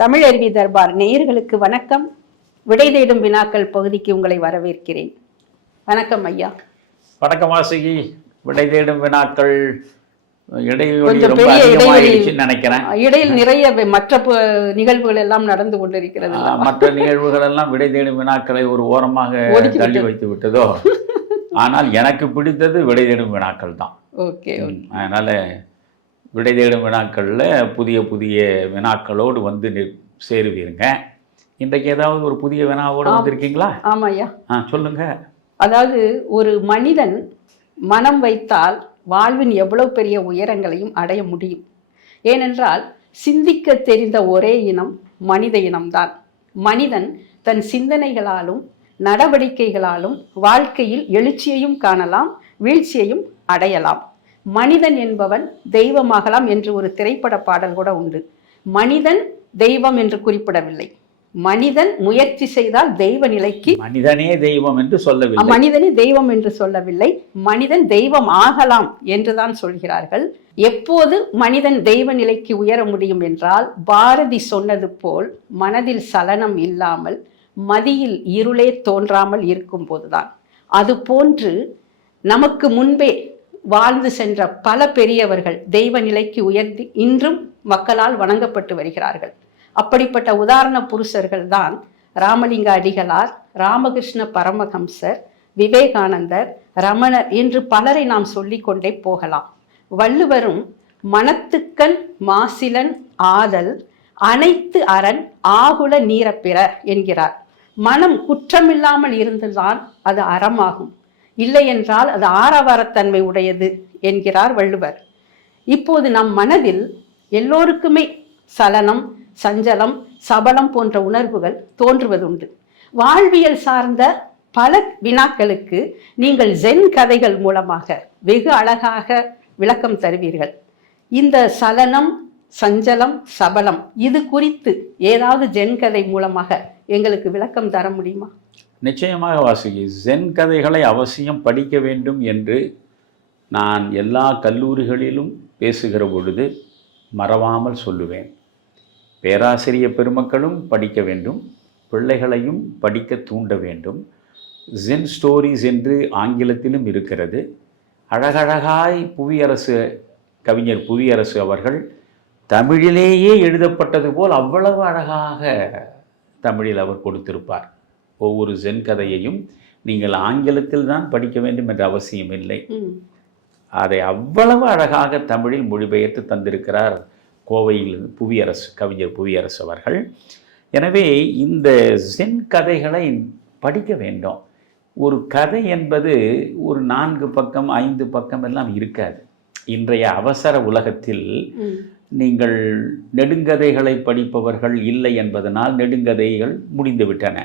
தமிழருவி தர்பார் நேயர்களுக்கு வணக்கம். விடை தேடும் வினாக்கள் பகுதிக்கு உங்களை வரவேற்கிறேன். வணக்கம் ஐயா. வணக்கம் வாசுகி. விடை தேடும் வினாக்கள் நினைக்கிறேன். இடையில் நிறைய மற்ற நிகழ்வுகள் எல்லாம் நடந்து கொண்டிருக்கிறது. மற்ற நிகழ்வுகள் எல்லாம் விடை தேடும் வினாக்களை ஒரு ஓரமாக தள்ளி வைத்து விட்டதோ? ஆனால் எனக்கு பிடித்தது விடை தேடும் வினாக்கள் தான். ஓகே. அதனால விடை தேடும் வினாக்களில் புதிய புதிய வினாக்களோடு வந்து சேருவீருங்க. இன்றைக்கு ஏதாவது ஒரு புதிய வினாவோடு வந்திருக்கீங்களா? ஆமா ஐயா ஆ சொல்லுங்க. அதாவது ஒரு மனிதன் மனம் வைத்தால் வாழ்வின் எவ்வளவு பெரிய உயரங்களையும் அடைய முடியும். ஏனென்றால் சிந்திக்க தெரிந்த ஒரே இனம் மனித இனம்தான். மனிதன் தன் சிந்தனைகளாலும் நடவடிக்கைகளாலும் வாழ்க்கையில் எழுச்சியையும் காணலாம் வீழ்ச்சியையும் அடையலாம். மனிதன் என்பவன் தெய்வமாகலாம் என்று ஒரு திரைப்பட பாடல் கூட உண்டு. மனிதன் தெய்வம் என்று குறிப்பிடவில்லை. மனிதன் முயற்சி செய்தால் தெய்வ நிலைக்கு மனிதனே தெய்வம் என்று சொல்லவில்லை. மனிதனை தெய்வம் என்று சொல்லவில்லை. மனிதன் தெய்வம் ஆகலாம் என்றுதான் சொல்கிறார்கள். எப்போது மனிதன் தெய்வ நிலைக்கு உயர முடியும் என்றால் பாரதி சொன்னது போல் மனதில் சலனம் இல்லாமல் மதியில் இருளே தோன்றாமல் இருக்கும் போதுதான். அது போன்று நமக்கு முன்பே வாழ்ந்து சென்ற பல பெரியவர்கள் தெய்வ நிலைக்கு உயர்த்தி இன்றும் மக்களால் வணங்கப்பட்டு வருகிறார்கள். அப்படிப்பட்ட உதாரண புருஷர்கள் தான் ராமலிங்க அடிகளார் ராமகிருஷ்ண பரமஹம்சர் விவேகானந்தர் ரமணர் என்று பலரை நாம் சொல்லிக்கொண்டே போகலாம். வள்ளுவரும் மனத்துக்கண் மாசிலன் ஆதல் அனைத்து அரண் ஆகுல நீரப்பிற என்கிறார். மனம் குற்றமில்லாமல் இருந்துதான் அது அறமாகும். இல்லை என்றால் அது ஆரவாரத்தன்மை உடையது என்கிறார் வள்ளுவர். இப்போது நம் மனதில் எல்லோருக்குமே சலனம் சஞ்சலம் சபலம் போன்ற உணர்வுகள் தோன்றுவதுண்டு. வாழ்வியல் சார்ந்த பல வினாக்களுக்கு நீங்கள் ஜென் கதைகள் மூலமாக வெகு அழகாக விளக்கம் தருவீர்கள். இந்த சலனம் சஞ்சலம் சபலம் இது குறித்து ஏதாவது ஜென் கதை மூலமாக எங்களுக்கு விளக்கம் தர முடியுமா? நிச்சயமாக வாசுகி ஜென் கதைகளை அவசியம் படிக்க வேண்டும் என்று நான் எல்லா கல்லூரிகளிலும் பேசுகிற பொழுது மறவாமல் சொல்லுவேன். பேராசிரிய பெருமக்களும் படிக்க வேண்டும் பிள்ளைகளையும் படிக்க தூண்ட வேண்டும். ஜென் ஸ்டோரிஸ் என்று ஆங்கிலத்திலும் இருக்கிறது. அழகழகாய் புவியரசு கவிஞர் புவியரசு அவர்கள் தமிழிலேயே எழுதப்பட்டது போல் அவ்வளவு அழகாக தமிழில் அவர் கொடுத்திருப்பார். ஒவ்வொரு ஜென் கதையையும் நீங்கள் ஆங்கிலத்தில் தான் படிக்க வேண்டும் என்ற அவசியம் இல்லை. அதை அவ்வளவு அழகாக தமிழில் மொழிபெயர்த்து தந்திருக்கிறார் கோவையில் புவியரசு கவிஞர் புவியரசு அவர்கள். எனவே இந்த ஜென் கதைகளை படிக்க வேண்டும். ஒரு கதை என்பது ஒரு நான்கு பக்கம் ஐந்து பக்கம் எல்லாம் இருக்காது. இன்றைய அவசர உலகத்தில் நீங்கள் நெடுங்கதைகளை படிப்பவர்கள் இல்லை என்பதனால் நெடுங்கதைகள் முடிந்துவிட்டன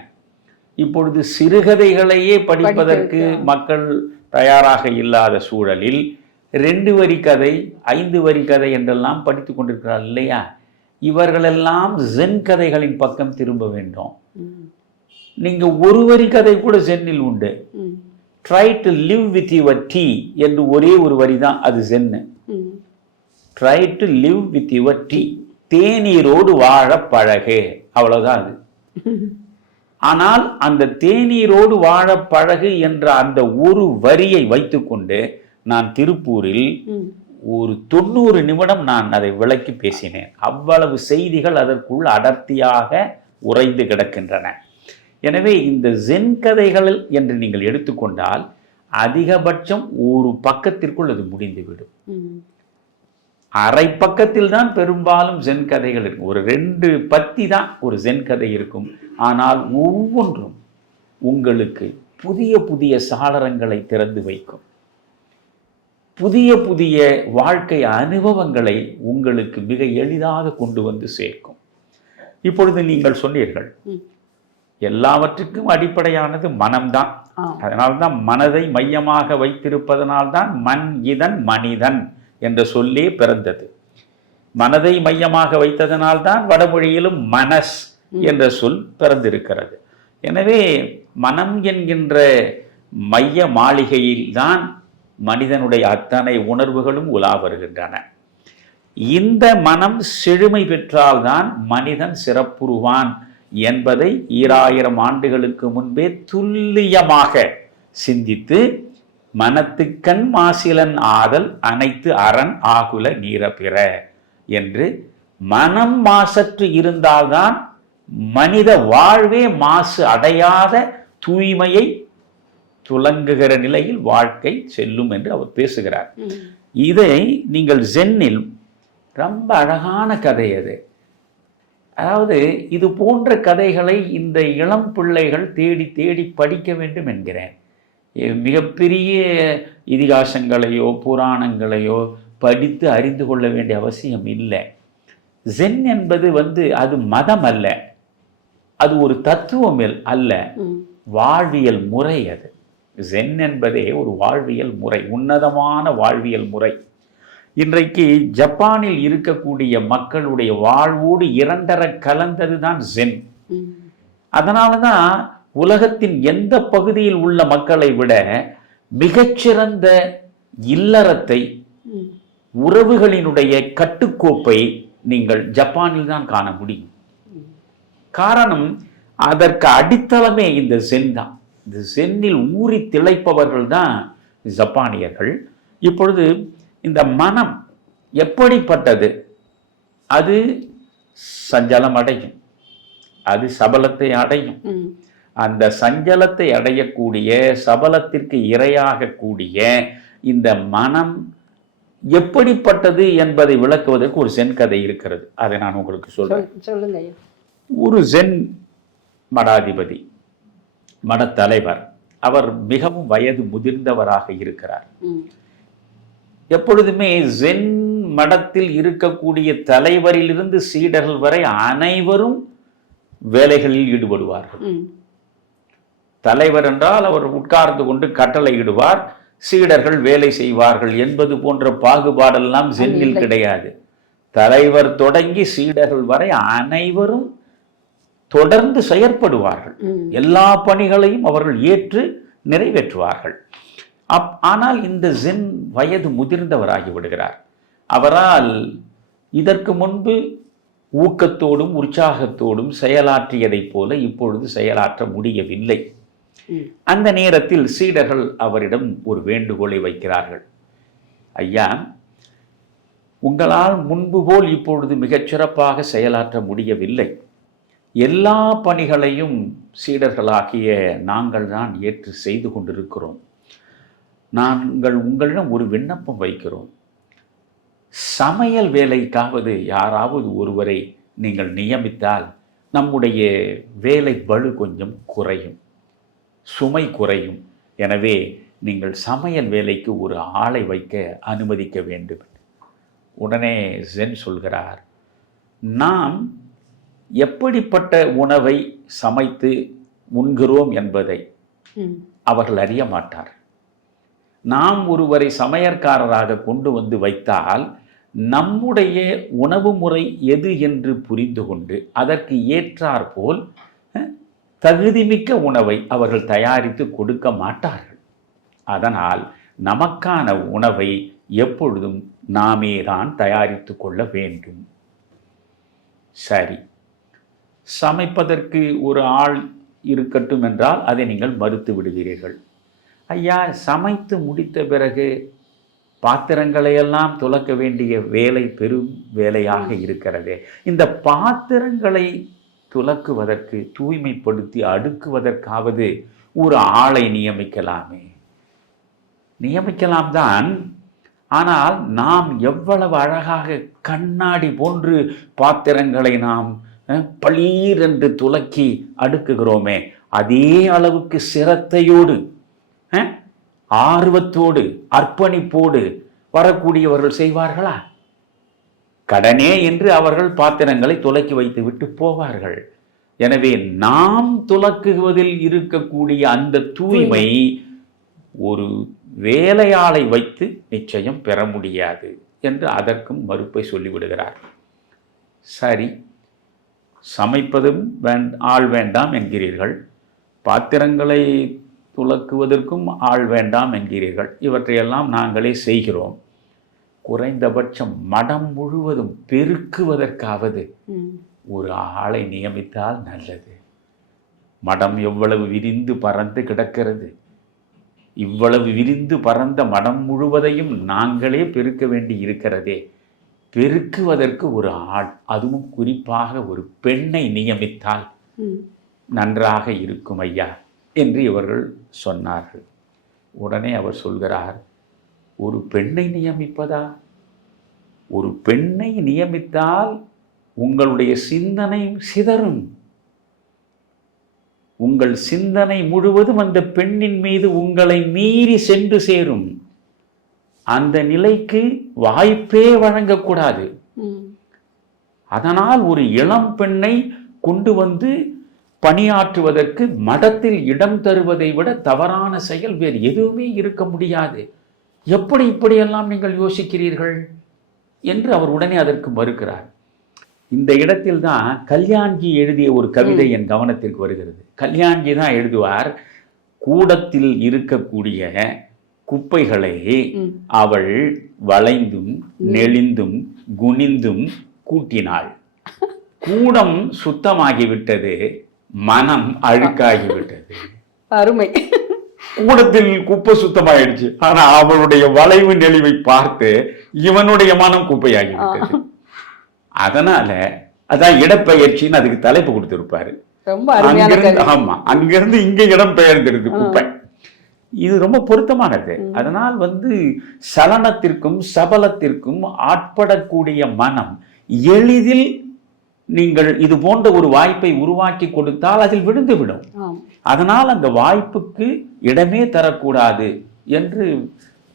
இப்பொழுது சிறுகதைகளையே படிப்பதற்கு மக்கள் தயாராக இல்லாத சூழலில் ரெண்டு வரி கதை ஐந்து வரி கதை என்றெல்லாம் படித்து கொண்டிருக்கிறார் இல்லையா? இவர்களெல்லாம் ஜென் கதைகளின் பக்கம் திரும்ப வேண்டும். நீங்க ஒரு வரி கதை கூட ஜென்னில் உண்டு. Try to live with your tea என்று ஒரே ஒரு வரி தான் அது zen try to live with your tea தேநீரோடு வாழ பழகு. அவ்வளவுதான் அது. ஆனால் அந்த தேநீரோடு வாழ பழகு என்ற அந்த ஒரு வரியை வைத்துக்கொண்டு நான் திருப்பூரில் ஒரு தொண்ணூறு நிமிடம் நான் அதை விளக்கி பேசினேன். அவ்வளவு செய்திகள் அதற்குள் அடர்த்தியாக உறைந்து கிடக்கின்றன. எனவே இந்த ஜென் கதைகள் என்று நீங்கள் எடுத்துக்கொண்டால் அதிகபட்சம் ஒரு பக்கத்திற்குள் அது முடிந்துவிடும். அரை பக்கத்தில் தான் பெரும்பாலும் ஜென் கதைகள் இருக்கும். ஒரு ரெண்டு பத்தி தான் ஒரு ஜென் கதை இருக்கும். ஆனால் ஒவ்வொன்றும் உங்களுக்கு புதிய புதிய சாளரங்களை திறந்து வைக்கும். புதிய புதிய வாழ்க்கை அனுபவங்களை உங்களுக்கு மிக எளிதாக கொண்டு வந்து சேர்க்கும். இப்பொழுது நீங்கள் சொன்னீர்கள். எல்லாவற்றுக்கும் அடிப்படையானது மனம்தான். அதனால்தான் மனதை மையமாக வைத்திருப்பதனால்தான் மண் இதன் மனிதன். என்ற சொல்லே பிறந்தது. மனதை மையமாக வைத்ததனால்தான் வடமொழியிலும் மனஸ் என்ற சொல் பிறந்திருக்கிறது. எனவே மனம் என்கின்ற மைய மாளிகையில்தான் மனிதனுடைய அத்தனை உணர்வுகளும் உலா வருகின்றன. இந்த மனம் செழுமை பெற்றால்தான் மனிதன் சிறப்புறுவான் என்பதை ஈராயிரம் ஆண்டுகளுக்கு முன்பே துல்லியமாக சிந்தித்து மனத்துக்கண் மாசிலன் ஆதல் அனைத்து அரண் ஆகுல நீரபிற என்று மனம் மாசற்று இருந்தால்தான் மனித வாழ்வே மாசு அடையாத தூய்மையை துலங்குகிற நிலையில் வாழ்க்கை செல்லும் என்று அவர் பேசுகிறார். இதை நீங்கள் ஜென்னில் ரொம்ப அழகான கதை அது. அதாவது இது போன்ற கதைகளை இந்த இளம் பிள்ளைகள் தேடி தேடி படிக்க வேண்டும் என்கிறேன். மிகப்பெரிய இதிகாசங்களையோ புராணங்களையோ படித்து அறிந்து கொள்ள வேண்டிய அவசியம் இல்லை. ஜென் என்பது வந்து அது மதம் அல்ல அது ஒரு தத்துவம் அல்ல. வாழ்வியல் முறை அது. ஜென் என்பதே ஒரு வாழ்வியல் முறை உன்னதமான வாழ்வியல் முறை. இன்றைக்கு ஜப்பானில் இருக்கக்கூடிய மக்களுடைய வாழ்வோடு இரண்டர கலந்தது தான் ஜென். அதனால தான் உலகத்தின் எந்த பகுதியில் உள்ள மக்களை விட மிகச்சிறந்த இல்லறத்தை. உறவுகளினுடைய கட்டுக்கோப்பை நீங்கள் ஜப்பானில் தான் காண முடியும். காரணம் அதற்கு அடித்தளமே இந்த சென் தான். இந்த சென்னில் ஊறி திளைப்பவர்கள் தான் ஜப்பானியர்கள். இப்பொழுது இந்த மனம் எப்படிப்பட்டது? அது சஞ்சலம் அடையும் அது சபலத்தை அடையும். அந்த சஞ்சலத்தை அடையக்கூடிய சபலத்திற்கு இரையாக கூடிய இந்த மனம் எப்படிப்பட்டது என்பதை விளக்குவதற்கு ஒரு சென் கதை இருக்கிறது. அதை நான் உங்களுக்கு சொல்றேன். சொல்- சொல்லுங்க ஒரு ஜென் மடாதிபதி மடத்தலைவர். அவர் மிகவும் வயது முதிர்ந்தவராக இருக்கிறார். எப்பொழுதுமே ஜென் மடத்தில் இருக்கக்கூடிய தலைவரிலிருந்து சீடர்கள் வரை அனைவரும் வேலைகளில் ஈடுபடுவார்கள். தலைவர் என்றால் அவர் உட்கார்ந்து கொண்டு கட்டளையிடுவார் சீடர்கள் வேலை செய்வார்கள் என்பது போன்ற பாகுபாடெல்லாம் ஜென்னில். கிடையாது தலைவர் தொடங்கி சீடர்கள் வரை அனைவரும் தொடர்ந்து செயற்படுவார்கள். எல்லா பணிகளையும் அவர்கள் ஏற்று நிறைவேற்றுவார்கள் அப் ஆனால் இந்த ஜென் வயது முதிர்ந்தவராகி விடுகிறார் அவரால் இதற்கு முன்பு ஊக்கத்தோடும் உற்சாகத்தோடும் செயலாற்றியதைப் போல இப்பொழுது செயலாற்ற முடியவில்லை. அந்த நேரத்தில் சீடர்கள் அவரிடம் ஒரு வேண்டுகோளை வைக்கிறார்கள். ஐயா உங்களால் முன்பு போல் இப்பொழுது மிகச்சிறப்பாக செயலாற்ற முடியவில்லை. எல்லா பணிகளையும் சீடர்களாகிய நாங்கள் தான் ஏற்று செய்து கொண்டிருக்கிறோம். நாங்கள் உங்களிடம் ஒரு விண்ணப்பம் வைக்கிறோம். சமையல் வேலைக்காவது யாராவது ஒருவரை நீங்கள் நியமித்தால் நம்முடைய வேலை பளு கொஞ்சம் குறையும். சுமை குறையும். எனவே நீங்கள் சமையல் வேலைக்கு ஒரு ஆளை வைக்க அனுமதிக்க வேண்டும். உடனே ஜென் சொல்கிறார் நாம் எப்படிப்பட்ட உணவை சமைத்து உண்கிறோம் என்பதை. அவர்கள் அறிய மாட்டார். நாம் ஒருவரை சமையற்காரராக கொண்டு வந்து வைத்தால் நம்முடைய உணவு முறை எது என்று புரிந்து கொண்டு அதற்கு ஏற்றாற்போல் தகுதிமிக்க உணவை அவர்கள் தயாரித்து கொடுக்க மாட்டார்கள். அதனால் நமக்கான உணவை எப்பொழுதும் நாமே தான் தயாரித்து கொள்ள வேண்டும். சரி. சமைப்பதற்கு ஒரு ஆள் இருக்கட்டும் என்றால் அதை நீங்கள் மறுத்து விடுகிறீர்கள். ஐயா சமைத்து முடித்த பிறகு பாத்திரங்களை எல்லாம் துலக்க வேண்டிய வேலை பெரும் வேலையாக இருக்கிறது. இந்த பாத்திரங்களை துலக்குவதற்கு தூய்மைப்படுத்தி அடுக்குவதற்காவது ஒரு ஆளை நியமிக்கலாமே. நியமிக்கலாம் தான் ஆனால் நாம் எவ்வளவு அழகாக கண்ணாடி போன்று பாத்திரங்களை நாம் பளீர் என்று துலக்கி அடுக்குகிறோமே அதே அளவுக்கு சிரத்தையோடு ஆர்வத்தோடு அர்ப்பணிப்போடு வரக்கூடியவர்கள் செய்வார்களா? கடனே என்று அவர்கள் பாத்திரங்களை துலக்கி வைத்து விட்டு போவார்கள். எனவே நாம் துலக்குவதில் இருக்கக்கூடிய அந்த தூய்மை ஒரு வேலையாளை வைத்து நிச்சயம் பெற முடியாது என்று அதற்கும் மறுப்பை சொல்லிவிடுகிறார். சரி சமைப்பதும் வேண் ஆள் வேண்டாம் என்கிறீர்கள். பாத்திரங்களை துலக்குவதற்கும் ஆள் வேண்டாம் என்கிறீர்கள். இவற்றையெல்லாம் நாங்களே செய்கிறோம். குறைந்தபட்சம் மடம் முழுவதும் பெருக்குவதற்காவது. ஒரு ஆளை நியமித்தால் நல்லது மடம் எவ்வளவு விரிந்து பறந்து கிடக்கிறது இவ்வளவு விரிந்து பறந்த மடம் முழுவதையும் நாங்களே பெருக்க வேண்டி இருக்கிறதே பெருக்குவதற்கு ஒரு ஆள் அதுவும் குறிப்பாக ஒரு பெண்ணை நியமித்தால். நன்றாக இருக்கும் ஐயா என்று இவர்கள் சொன்னார்கள் உடனே அவர் சொல்கிறார் ஒரு பெண்ணை நியமிப்பதா? ஒரு பெண்ணை நியமித்தால் உங்களுடைய சிந்தனை சிதறும். உங்கள் சிந்தனை முழுவதும் அந்த பெண்ணின் மீது உங்களை மீறி சென்று சேரும். அந்த நிலைக்கு வாய்ப்பே வழங்கக்கூடாது. அதனால் ஒரு இளம் பெண்ணை கொண்டு வந்து பணியாற்றுவதற்கு மடத்தில் இடம் தருவதை விட தவறான செயல் வேறு எதுவுமே இருக்க முடியாது. எப்படி இப்படியெல்லாம் நீங்கள் யோசிக்கிறீர்கள்? என்று அவர் உடனே அதற்கு மறுக்கிறார். இந்த இடத்தில் தான் கல்யாண்ஜி எழுதிய ஒரு கவிதை என் கவனத்திற்கு வருகிறது. கல்யாண்ஜி தான் எழுதுவார் கூடத்தில் இருக்கக்கூடிய குப்பைகளை. அவள் வளைந்தும் நெளிந்தும் குனிந்தும் கூட்டினாள். கூடம் சுத்தமாகிவிட்டது மனம் அழுக்காகிவிட்டது. அருமை. கூடத்தில் குப்பை சுத்தமாயிடுச்சு. ஆனா அவளுடைய வளைவு நெளிவை பார்த்து இவனுடைய மனம் குப்பையாகிவிட்டது. அதனால அதான் இடப்பெயர்ச்சின்னு அதுக்கு தலைப்பு கொடுத்திருப்பாரு. ஆமா அங்கிருந்து இங்க இடம் பெயர்ந்திருது குப்பை. இது ரொம்ப பொருத்தமானது. அதனால் வந்து சலனத்திற்கும் சபலத்திற்கும் ஆட்படக்கூடிய மனம் எளிதில் நீங்கள் இது போன்ற ஒரு வாய்ப்பை உருவாக்கி கொடுத்தால் அதில் விழுந்து விடும் ஆம். அதனால் அந்த வாய்ப்புக்கு இடமே தரக்கூடாது என்று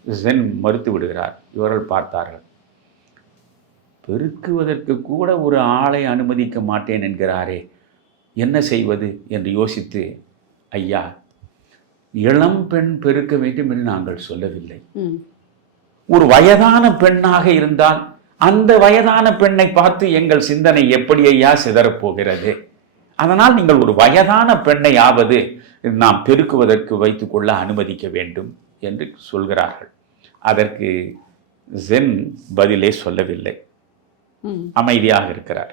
சென் மறுத்து விடுகிறார். இவர்கள் பார்த்தார்கள். பெருக்குவதற்கு கூட ஒரு ஆளை அனுமதிக்க மாட்டேன் என்கிறாரே. என்ன செய்வது என்று யோசித்து ஐயா இளம் பெண் பெருக்க வேண்டும் என்று நாங்கள் சொல்லவில்லை. ஒரு வயதான பெண்ணாக இருந்தால் அந்த வயதான பெண்ணை பார்த்து எங்கள் சிந்தனை எப்படி ஐயா சிதறப் போகிறது அதனால் நீங்கள் ஒரு வயதான பெண்ணை ஆவது நாம் பெருக்குவதற்கு வைத்துக்கொள்ள அனுமதிக்க வேண்டும் என்று சொல்கிறார்கள். அதற்கு ஜென் பதிலே சொல்லவில்லை. அமைதியாக இருக்கிறார்.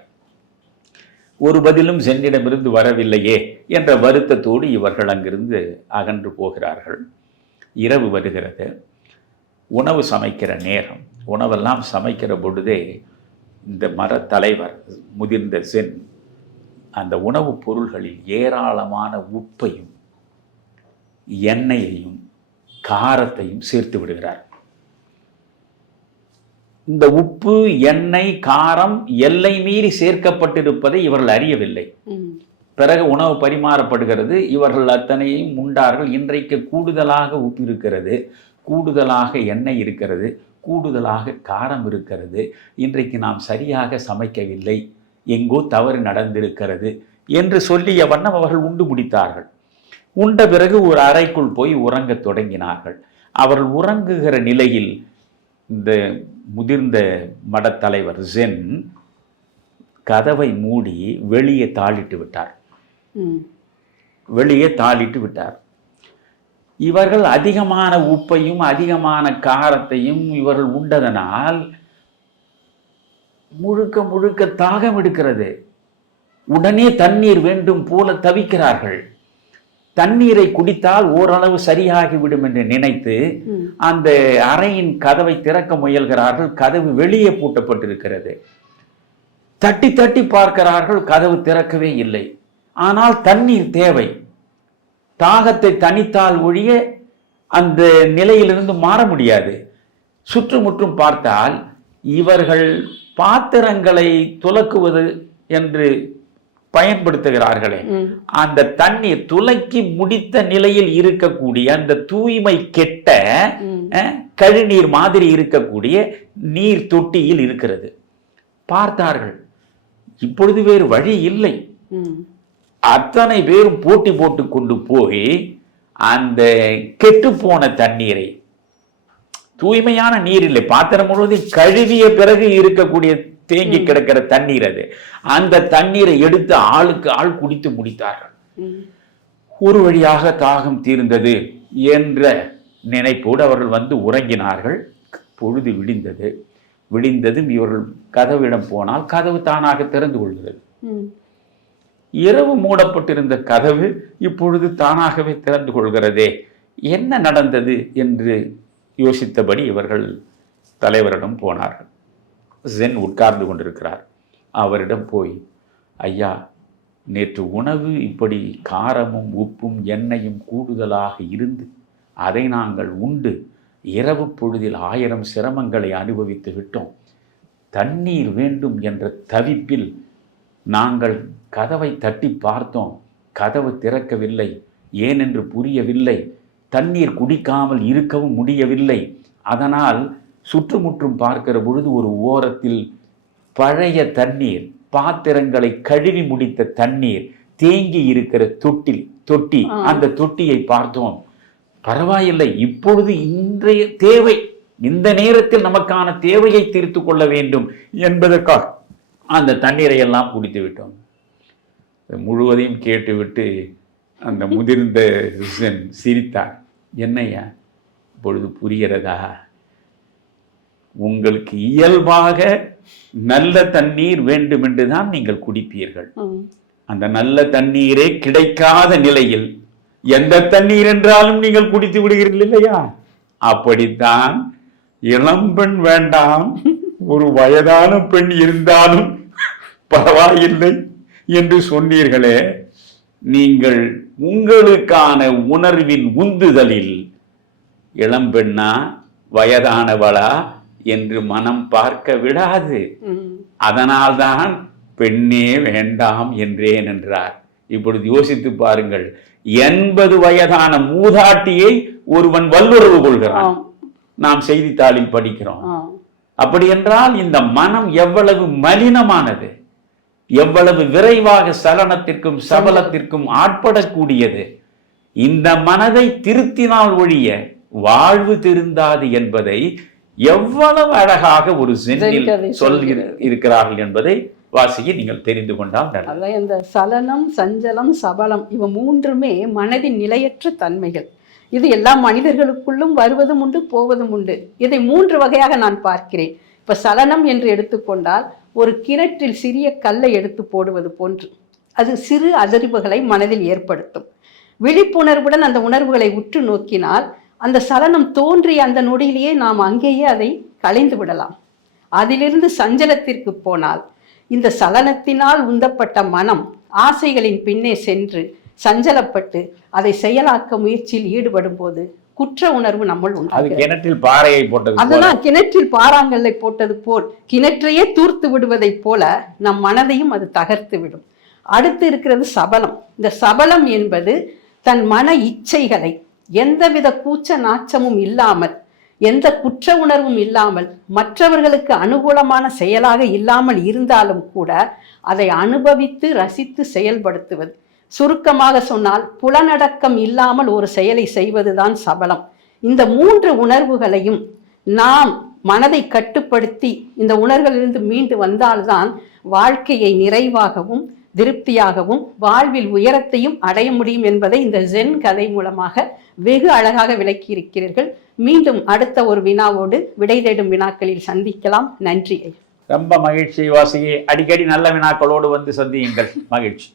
ஒரு பதிலும் சென்னிடமிருந்து வரவில்லையே என்ற வருத்தத்தோடு இவர்கள் அங்கிருந்து அகன்று போகிறார்கள். இரவு வருகிறது. உணவு சமைக்கிற நேரம். உணவெல்லாம் சமைக்கிற பொழுதே இந்த மரத் தலைவர் முதிர்ந்த சென் அந்த உணவுப் பொருள்களில் ஏராளமான உப்பையும் எண்ணெயையும் காரத்தையும் சேர்த்து விடுகிறார். இந்த உப்பு எண்ணெய் காரம் எல்லை மீறி சேர்க்கப்பட்டிருப்பதை இவர்கள் அறியவில்லை. பிறகு உணவு பரிமாறப்படுகிறது. இவர்கள் அத்தனையும் உண்டார்கள். இன்றைக்கு கூடுதலாக உப்பு இருக்கிறது கூடுதலாக எண்ணெய் இருக்கிறது. கூடுதலாக காரம் இருக்கிறது. இன்றைக்கு நாம் சரியாக சமைக்கவில்லை. எங்கோ தவறு நடந்திருக்கிறது என்று சொல்லிய வண்ணம் அவர்கள் உண்டு முடித்தார்கள். உண்ட பிறகு ஒரு அறைக்குள் போய் உறங்கத் தொடங்கினார்கள். அவர்கள் உறங்குகிற நிலையில் இந்த முதிர்ந்த மடத்தலைவர் ஜென் கதவை மூடி வெளியே தாளிட்டு விட்டார். வெளியே தாளிட்டு விட்டார். இவர்கள் அதிகமான உப்பையும் அதிகமான காரத்தையும் இவர்கள் உண்டதனால் முழுக்க முழுக்க தாகம் எடுக்கிறது. உடனே தண்ணீர் வேண்டும் போல தவிக்கிறார்கள். தண்ணீரை குடித்தால் ஓரளவு சரியாகிவிடும் என்று நினைத்து. அந்த அறையின் கதவை திறக்க முயல்கிறார்கள். கதவு வெளியே பூட்டப்பட்டிருக்கிறது. தட்டி தட்டி பார்க்கிறார்கள். கதவு திறக்கவே இல்லை. ஆனால் தண்ணீர் தேவை. தாகத்தை தணித்தால் ஒழிய அந்த நிலையிலிருந்து மாற முடியாது. சுற்றுமுற்றும் பார்த்தால் இவர்கள் பாத்திரங்களை துலக்குவது என்று பயன்படுத்துகிறார்களே. அந்த தண்ணீர் துலக்கி முடித்த நிலையில் இருக்கக்கூடிய அந்த தூய்மை கெட்ட கழிநீர் மாதிரி இருக்கக்கூடிய நீர் தொட்டியில் இருக்கிறது. பார்த்தார்கள். இப்பொழுது வேறு வழி இல்லை. அத்தனை பேரும் போட்டி போட்டு கொண்டு போய் அந்த கெட்டுப்போன தண்ணீரை தூய்மையான நீர் இல்லை பாத்திரம் முழுவதும் கழுவிய பிறகு இருக்கக்கூடிய தேங்கி கிடக்கிற தண்ணீர் அது. அந்த தண்ணீரை எடுத்து ஆளுக்கு ஆள் குடித்து முடித்தார்கள். ஒரு வழியாக தாகம் தீர்ந்தது என்ற நினைப்போடு அவர்கள் வந்து உறங்கினார்கள். பொழுது விடிந்தது. விடிந்ததும் இவர்கள் கதவிடம் போனால் கதவு தானாக திறந்து கொள்கிறது. இரவு மூடப்பட்டிருந்த கதவு இப்பொழுது தானாகவே திறந்து கொள்கிறதே. என்ன நடந்தது என்று யோசித்தபடி இவர்கள் தலைவரிடம் போனார்கள். ஜென் உட்கார்ந்து கொண்டிருக்கிறார். அவரிடம் போய் ஐயா நேற்று உணவு இப்படி காரமும் உப்பும் எண்ணெயும் கூடுதலாக இருந்து அதை நாங்கள் உண்டு. இரவு பொழுதில் ஆயிரம் சிரமங்களை அனுபவித்து விட்டோம். தண்ணீர் வேண்டும் என்ற தவிப்பில் நாங்கள் கதவை தட்டி பார்த்தோம். கதவு திறக்கவில்லை. ஏனென்று புரியவில்லை. தண்ணீர் குடிக்காமல் இருக்கவும் முடியவில்லை. அதனால் சுற்றுமுற்றும் பார்க்கிற பொழுது ஒரு ஓரத்தில் பழைய தண்ணீர் பாத்திரங்களை கழுவி முடித்த தண்ணீர் தேங்கி இருக்கிற தொட்டில் தொட்டி. அந்த தொட்டியை பார்த்தோம். பரவாயில்லை. இப்பொழுது இன்றைய தேவை. இந்த நேரத்தில் நமக்கான தேவையை தீர்த்து கொள்ள வேண்டும் என்பதற்காக. அந்த தண்ணீரை எல்லாம் குடித்து விட்டோம். முழுவதையும் கேட்டுவிட்டு அந்த முதிர்ந்த சிரித்தார். என்னையா இப்பொழுது புரிகிறதா? உங்களுக்கு இயல்பாக நல்ல தண்ணீர் வேண்டும் என்றுதான் நீங்கள் குடிப்பீர்கள். அந்த நல்ல தண்ணீரே கிடைக்காத நிலையில் எந்த தண்ணீர் என்றாலும் நீங்கள் குடித்து விடுகிறீர்கள் இல்லையா? அப்படித்தான் இளம்பெண் வேண்டாம். ஒரு வயதான பெண் இருந்தாலும் பரவாயில்லை என்று சொன்னீர்களே நீங்கள் உங்களுக்கான உணர்வின் உந்துதலில் இளம்பெண்ணா வயதானவளா என்று மனம் பார்க்க விடாது. அதனால்தான் பெண்ணே வேண்டாம் என்றேன் என்றார் இப்பொழுது யோசித்து பாருங்கள் எண்பது வயதான மூதாட்டியை ஒருவன் வல்லுறவு கொள்கிறான். நாம் செய்தித்தாளில் படிக்கிறோம். அப்படி என்றால் இந்த மனம் எவ்வளவு மலினமானது எவ்வளவு விரைவாக சலனத்திற்கும் சபலத்திற்கும் ஆட்படக்கூடியது இந்த மனதை திருத்தினால் ஒழிய வாழ்வு திருந்தாது என்பதை எவ்வளவு அழகாக ஒரு சென்னில் சொல்லி. இருக்கிறார்கள் என்பதை வாசியை நீங்கள் தெரிந்து கொண்டால் நல்லது. அதான் இந்த சலனம் சஞ்சலம் சபலம் இவ மூன்றுமே மனதின் நிலையற்ற தன்மைகள் இது எல்லா மனிதர்களுக்குள்ளும் வருவதும் உண்டு போவதும் உண்டு இதை மூன்று வகையாக நான் பார்க்கிறேன் இப்ப சலனம் என்று எடுத்துக்கொண்டால் ஒரு கிணற்றில் சிறிய கல்லை எடுத்து போடுவது போன்று. அது சிறு அதிர்வுகளை மனதில் ஏற்படுத்தும். விழிப்புணர்வுடன் அந்த உணர்வுகளை உற்று நோக்கினால் அந்த சலனம் தோன்றிய அந்த நொடியிலேயே நாம் அங்கேயே அதை களைந்து விடலாம். அதிலிருந்து சஞ்சலத்திற்கு போனால் இந்த சலனத்தினால் உந்தப்பட்ட மனம் ஆசைகளின் பின்னே சென்று சஞ்சலப்பட்டு அதை செயலாக்க முயற்சியில் ஈடுபடும் போது குற்ற உணர்வு நம்முள் அது கிணற்றில் பாறையை போட்டது போல. அதெல்லாம் கிணற்றில் பாறாங்கல்லை போட்டது போல் கிணற்றையே தூர்த்து விடுவதைப் போல நம் மனதையும் அது தகர்த்து விடும். அடுத்து இருக்கிறது சபலம். இந்த சபலம் என்பது தன் மன இச்சைகளை எந்தவித கூச்ச நாச்சமும் இல்லாமல் எந்த குற்ற உணர்வும் இல்லாமல் மற்றவர்களுக்கு அனுகூலமான செயலாக இல்லாமல் இருந்தாலும் கூட அதை அனுபவித்து ரசித்து செயல்படுத்துவது. சுருக்கமாக சொன்னால் புலனடக்கம் இல்லாமல் ஒரு செயலை செய்வதுதான் சபலம். இந்த மூன்று உணர்வுகளையும் நாம் மனதை கட்டுப்படுத்தி இந்த உணர்களிலிருந்து மீண்டு வந்தால்தான் வாழ்க்கையை நிறைவாகவும் திருப்தியாகவும் வாழ்வில் உயரத்தையும் அடைய முடியும் என்பதை இந்த ஜென் கதை மூலமாக வெகு அழகாக விளக்கியிருக்கிறீர்கள். மீண்டும் அடுத்த ஒரு வினாவோடு விடை தேடும் வினாக்களில் சந்திக்கலாம். நன்றி ரொம்ப மகிழ்ச்சி வாசியை. அடிக்கடி நல்ல வினாக்களோடு வந்து சந்தியுங்கள். மகிழ்ச்சி.